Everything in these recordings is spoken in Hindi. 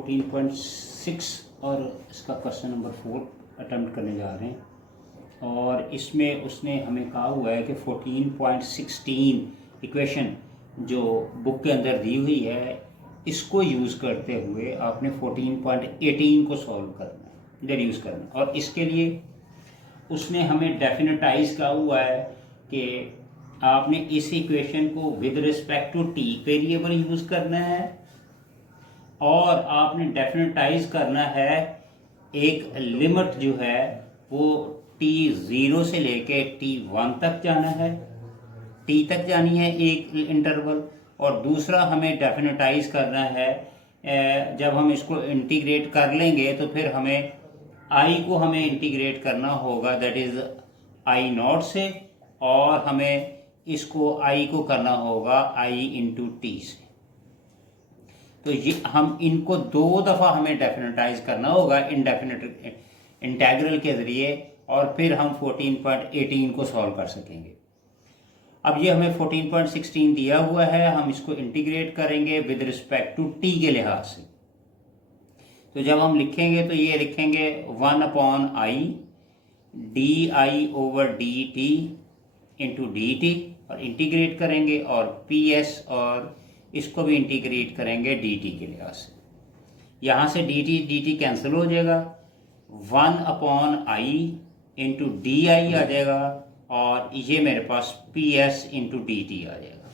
14.6 और इसका क्वेश्चन नंबर 4 अटेम्प्ट करने जा रहे हैं। और इसमें उसने हमें कहा हुआ है कि 14.16 इक्वेशन जो बुक के अंदर दी हुई है इसको यूज़ करते हुए आपने 14.18 को सॉल्व करना है, डिड्यूस करना है। और इसके लिए उसने हमें डेफिनेटाइज कहा हुआ है कि आपने इस इक्वेशन को with respect to T variable use करना है और आपने डेफिनेटाइज करना है एक लिमिट जो है वो t0 से लेके t1 तक जाना है, t तक जानी है एक इंटरवल। और दूसरा हमें डेफिनेटाइज करना है जब हम इसको इंटीग्रेट कर लेंगे तो फिर हमें i को हमें इंटीग्रेट करना होगा, दैट इज i0 से, और हमें इसको i को करना होगा i इंटू टी से। तो ये हम इनको 2 दफ़ा हमें डेफिनेटाइज करना होगा इनडेफिनेट इंटेग्रल के ज़रिए और फिर हम 14.18 को सॉल्व कर सकेंगे। अब ये हमें 14.16 दिया हुआ है, हम इसको इंटीग्रेट करेंगे विद रिस्पेक्ट टू टी के लिहाज से। तो जब हम लिखेंगे तो ये लिखेंगे 1/i di/dt इंटू dt और इंटीग्रेट करेंगे और ps और इसको भी इंटीग्रेट करेंगे dt के लिहाज से। यहाँ से dt कैंसिल हो जाएगा, 1/i इंटू di आ जाएगा और ये मेरे पास ps इंटू dt आ जाएगा।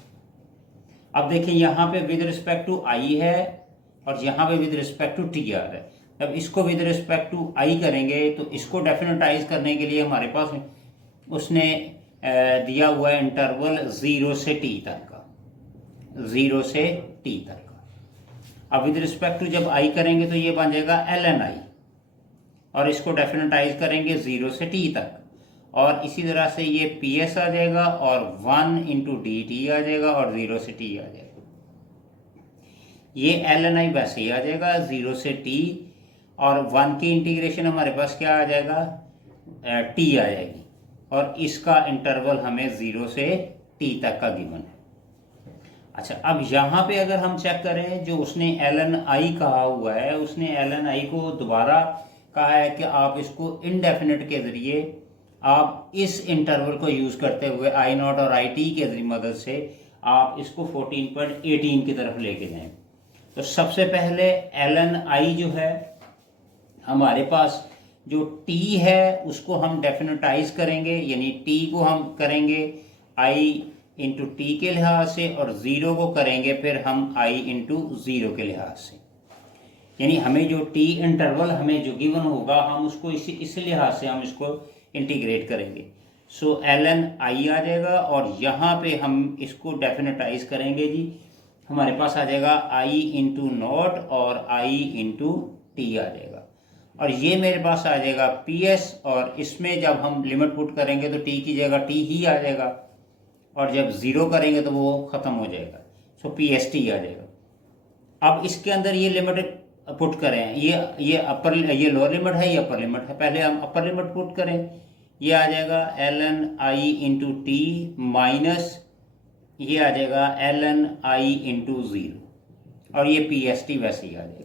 अब देखिए यहाँ पे विद रिस्पेक्ट टू i है और यहाँ पे विद रिस्पेक्ट टू t आ रहा है। जब इसको विद रिस्पेक्ट टू i करेंगे तो इसको डेफिनेटाइज करने के लिए हमारे पास उसने दिया हुआ है इंटरवल 0 से t तक का, 0 से t तक का। अब विद रिस्पेक्ट टू जब i करेंगे तो ये बन जाएगा ln i और इसको डेफिनेटाइज करेंगे 0 से t तक और इसी तरह से ये ps आ जाएगा और 1 इंटू dt आ जाएगा और 0 से t आ जाएगा। ये ln i वैसे ही आ जाएगा 0 से t और 1 की इंटीग्रेशन हमारे पास क्या आ जाएगा, t आ जाएगी और इसका इंटरवल हमें 0 से t तक का गिवन है। अच्छा, अब यहाँ पे अगर हम चेक करें जो उसने ln i कहा हुआ है, उसने ln i को दोबारा कहा है कि आप इसको इनडेफिनेट के ज़रिए आप इस इंटरवल को यूज़ करते हुए i0 और it के मदद से आप इसको 14.18 की तरफ लेके जाएं। तो सबसे पहले ln i जो है हमारे पास जो t है उसको हम डेफिनेटाइज करेंगे, यानी t को हम करेंगे i इंटू टी के लिहाज से और 0 को करेंगे फिर हम i इंटू 0 के लिहाज से। यानी हमें जो t इंटरवल हमें जो गिवन होगा हम उसको इस लिहाज से हम इसको इंटीग्रेट करेंगे। सो ln i आ जाएगा और यहाँ पे हम इसको डेफिनेटाइज करेंगे जी, हमारे पास आ जाएगा i इंटू नॉट और i इंटू टी आ जाएगा और ये मेरे पास आ जाएगा ps और इसमें जब हम लिमिट पुट करेंगे तो t की जगह t ही आ जाएगा और जब 0 करेंगे तो वो ख़त्म हो जाएगा, सो pst आ जाएगा। अब इसके अंदर ये लिमिट पुट करें, ये अपर ये लोअर लिमिट है, ये अपर लिमिट है, पहले हम अपर लिमिट पुट करें, ये आ जाएगा ln i into T minus ये आ जाएगा ln i इंटू 0 और ये pst वैसे ही आ जाएगा।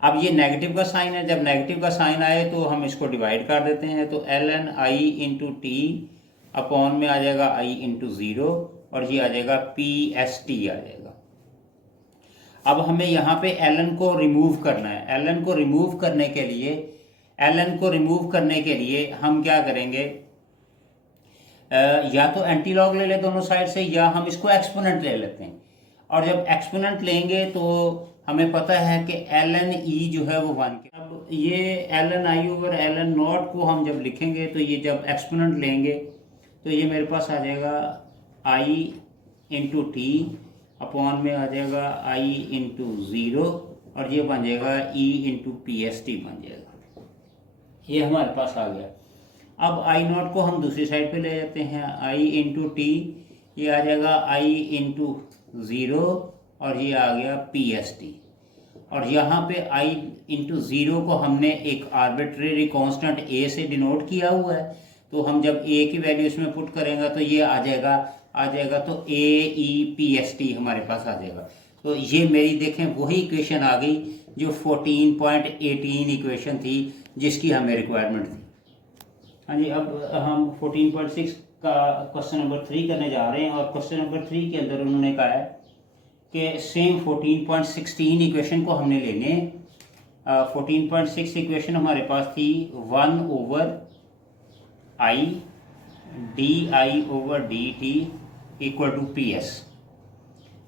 अब ये नेगेटिव का साइन है, जब नेगेटिव का साइन आए तो हम इसको डिवाइड कर देते हैं, तो ln i into T upon में आ जाएगा i इंटू 0 और ये आ जाएगा pst आ जाएगा। अब हमें यहाँ पे ln को रिमूव करना है। ln को रिमूव करने के लिए हम क्या करेंगे, या तो एंटी लॉग ले ले दोनों साइड से या हम इसको एक्सपोनेंट ले लेते हैं और जब एक्सपोनेंट लेंगे तो हमें पता है कि ln e जो है वो 1 के। अब ये ln i over ln not को हम जब लिखेंगे तो ये जब एक्सपोनेंट लेंगे तो ये मेरे पास आ जाएगा i इंटू टी अपॉन में आ जाएगा i इंटू 0 और ये बन जाएगा e इंटू pst बन जाएगा। ये हमारे पास आ गया। अब i0 को हम दूसरी साइड पे ले जाते हैं, i इंटू टी ये आ जाएगा i इंटू 0 और ये आ गया pst और यहाँ पे i इंटू 0 को हमने एक आर्बिट्रेरी कांस्टेंट a से डिनोट किया हुआ है, तो हम जब a की वैल्यू इसमें पुट करेंगे तो ये आ जाएगा तो a e p s t हमारे पास आ जाएगा। तो ये मेरी देखें वही इक्वेशन आ गई जो 14.18 इक्वेशन थी जिसकी हमें रिक्वायरमेंट थी। हाँ जी, अब हम 14.6 का क्वेश्चन नंबर 3 करने जा रहे हैं और क्वेश्चन नंबर 3 के अंदर उन्होंने कहा है कि सेम 14.16 इक्वेशन को हमने लेने। 14.6 इक्वेशन हमारे पास थी 1/i di/dt equal to PS।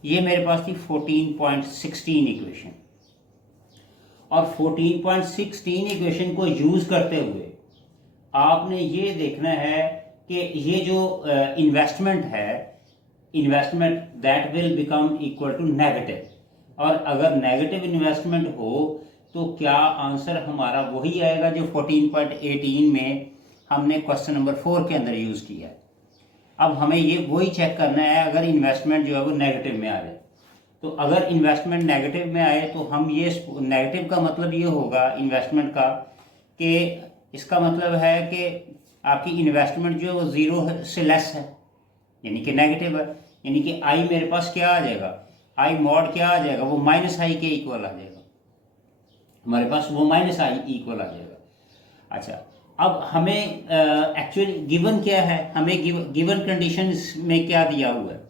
ये मेरे पास थी 14.16 इक्वेशन, और 14.16 इक्वेशन को यूज करते हुए आपने ये देखना है कि ये जो इन्वेस्टमेंट है, investment that will become equal to negative, और अगर नेगेटिव इन्वेस्टमेंट हो तो क्या आंसर हमारा वही आएगा जो 14.18 में हमने क्वेश्चन नंबर 4 के अंदर यूज किया है। अब हमें ये वही चेक करना है अगर इन्वेस्टमेंट जो है वो नेगेटिव में आ जाए। तो अगर इन्वेस्टमेंट नेगेटिव में आए तो हम ये नेगेटिव का मतलब ये होगा इन्वेस्टमेंट का कि इसका मतलब है कि आपकी इन्वेस्टमेंट जो है वो जीरो से लेस है, यानी कि नेगेटिव है, यानी कि आई मेरे पास क्या आ जाएगा, आई मॉड क्या आ जाएगा, वो -i के इक्वल आ जाएगा, हमारे पास वो -i इक्वल आ जाएगा। अच्छा, अब हमें एक्चुअली गिवन क्या है, हमें गिवन कंडीशन में क्या दिया हुआ है,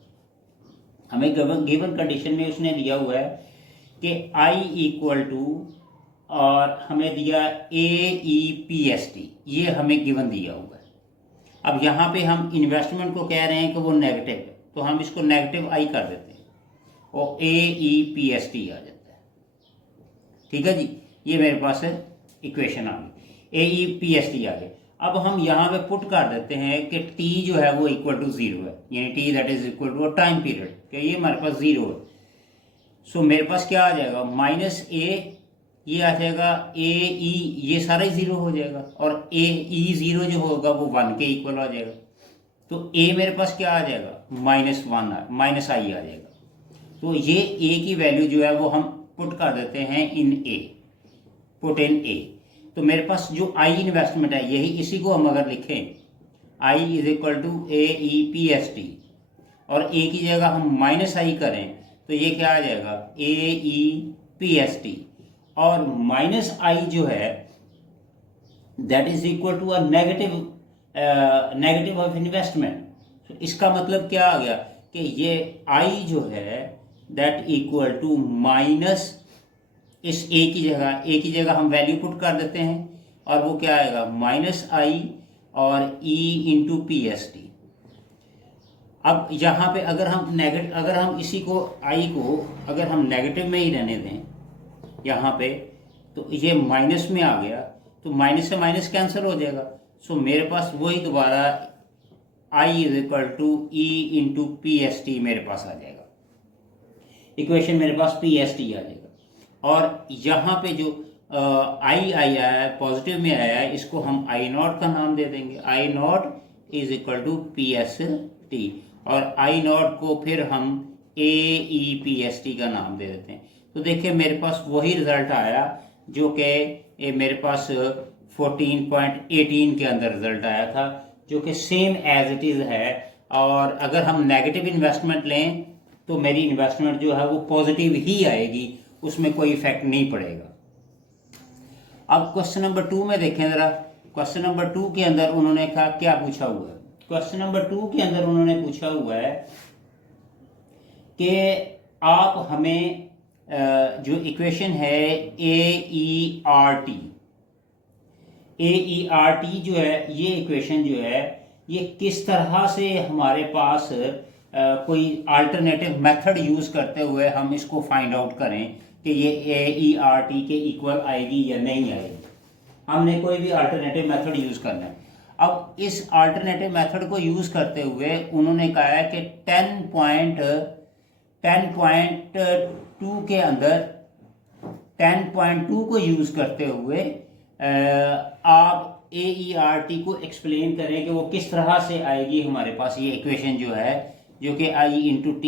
हमें गिवन कंडीशन में उसने दिया हुआ है कि i इक्वल टू, और हमें दिया AEPST, ये हमें गिवन दिया हुआ है। अब यहाँ पे हम इन्वेस्टमेंट को कह रहे हैं कि वो नेगेटिव है, तो हम इसको नेगेटिव i कर देते हैं और AEPST आ जाता है। ठीक है जी, ये मेरे पास इक्वेशन आ गई, AEPST आ गए। अब हम यहाँ पे पुट कर देते हैं कि t जो है वो इक्वल टू 0 है, यानी t that is equal to time period, कि ये हमारे पास 0 है। सो मेरे पास क्या आ जाएगा, -a, ये आ जाएगा AE, ये सारा ही 0 हो जाएगा, और AE0 जो होगा वो 1 के इक्वल आ जाएगा। तो a मेरे पास क्या आ जाएगा, -1 -i आ जाएगा। तो ये a की वैल्यू जो है वो हम पुट कर देते हैं इन a, पुट इन a। तो मेरे पास जो i इन्वेस्टमेंट है, यही इसी को हम अगर लिखें i is equal to AEPST, और a की जगह हम -i करें तो ये क्या आ जाएगा, AEPST, और -i जो है that is equal to a negative of investment. इसका मतलब क्या आ गया कि ये i जो है दैट इक्वल टू माइनस, इस a की जगह हम वैल्यू पुट कर देते हैं, और वो क्या आएगा, -i और e इंटू PST। अब यहाँ पे अगर हम इसी को i को अगर हम नेगेटिव में ही रहने दें यहाँ पे, तो ये माइनस में आ गया, तो माइनस से माइनस कैंसिल हो जाएगा। सो मेरे पास वही दोबारा i is equal to e into PST मेरे पास आ जाएगा, इक्वेशन मेरे पास PST आ जाएगा। और यहाँ पे जो i आया है, पॉजिटिव में आया है, इसको हम I0 का नाम दे देंगे, I0 is equal to PST, और I0 को फिर हम AEPST का नाम दे देते हैं। तो देखिए मेरे पास वही रिजल्ट आया जो कि मेरे पास 14.18 के अंदर रिजल्ट आया था, जो कि सेम एज इट इज़ है। और अगर हम नेगेटिव इन्वेस्टमेंट लें तो मेरी इन्वेस्टमेंट जो है वो पॉजिटिव ही आएगी, उसमें कोई इफेक्ट नहीं पड़ेगा। अब क्वेश्चन नंबर 2 में देखें ज़रा, क्वेश्चन नंबर 2 के अंदर उन्होंने क्या पूछा हुआ है। क्वेश्चन नंबर 2 के अंदर उन्होंने पूछा हुआ है कि आप हमें जो इक्वेशन है AERT जो है, ये इक्वेशन जो है ये किस तरह से हमारे पास कोई अल्टरनेटिव मेथड यूज़ करते हुए हम इसको फाइंड आउट करें कि ये AERT के इक्वल आएगी या नहीं आएगी। हमने कोई भी अल्टरनेटिव मेथड यूज़ करना है। अब इस अल्टरनेटिव मेथड को यूज़ करते हुए उन्होंने कहा है कि 10.2 के अंदर 10.2 को यूज़ करते हुए आप AERT को एक्सप्लेन करें कि वो किस तरह से आएगी हमारे पास ये इक्वेशन जो है, जो कि I इंटू T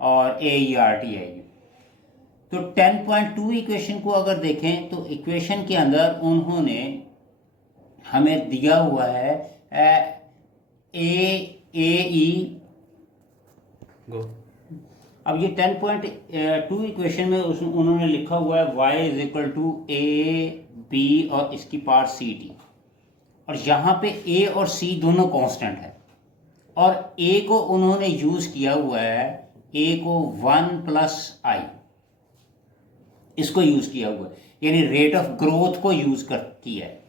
और AERT आएगी। तो 10.2 इक्वेशन को अगर देखें तो इक्वेशन के अंदर उन्होंने हमें दिया हुआ है अब ये 10.2 इक्वेशन में उन्होंने लिखा हुआ है y is equal to A B और इसकी पावर सी टी, और यहाँ पे a और c दोनों कांस्टेंट है, और a को उन्होंने यूज किया हुआ है, a को 1 प्लस आई इसको यूज किया हुआ है, यानी रेट ऑफ ग्रोथ को यूज किया है,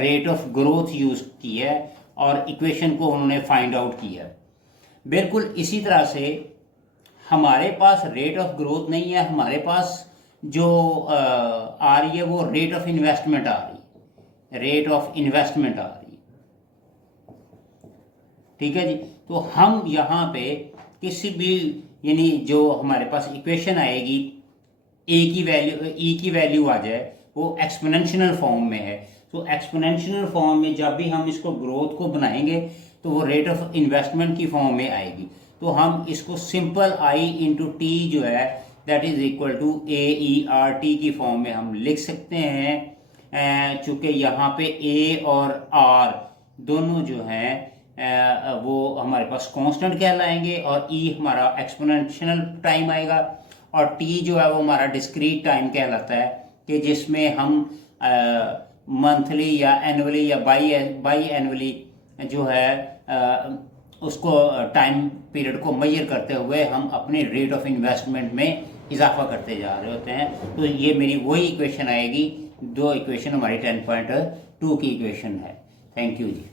रेट ऑफ ग्रोथ यूज किया है, और इक्वेशन को उन्होंने फाइंड आउट किया है। बिल्कुल इसी तरह से हमारे पास रेट ऑफ ग्रोथ नहीं है, हमारे पास जो आ रही है वो रेट ऑफ इन्वेस्टमेंट आ रही है, रेट ऑफ इन्वेस्टमेंट आ रही है। ठीक है जी। तो हम यहाँ पे किसी भी, यानी जो हमारे पास इक्वेशन आएगी ए की वैल्यू आ जाए, वो एक्सपोनेंशियल फॉर्म में है, तो एक्सपोनेंशियल फॉर्म में जब भी हम इसको ग्रोथ को बनाएंगे तो वो रेट ऑफ इन्वेस्टमेंट की फॉर्म में आएगी। तो हम इसको सिंपल आई इंटू टी जो है that is equal to A E R T की फॉर्म में हम लिख सकते हैं, चूँकि यहाँ पे ए और आर दोनों जो हैं वो हमारे पास कांस्टेंट कहलाएंगे, और ई हमारा एक्सपोनेंशियल टाइम आएगा, और टी जो है वो हमारा डिस्क्रीट टाइम कहलाता है, कि जिसमें हम मंथली या एनुअली या बाई एनुअली जो है उसको टाइम पीरियड को मेजर करते हुए हम अपने रेट ऑफ इन्वेस्टमेंट में इजाफा करते जा रहे होते हैं। तो ये मेरी वही इक्वेशन आएगी, दो इक्वेशन हमारी 10.2 की इक्वेशन है। Thank you ji.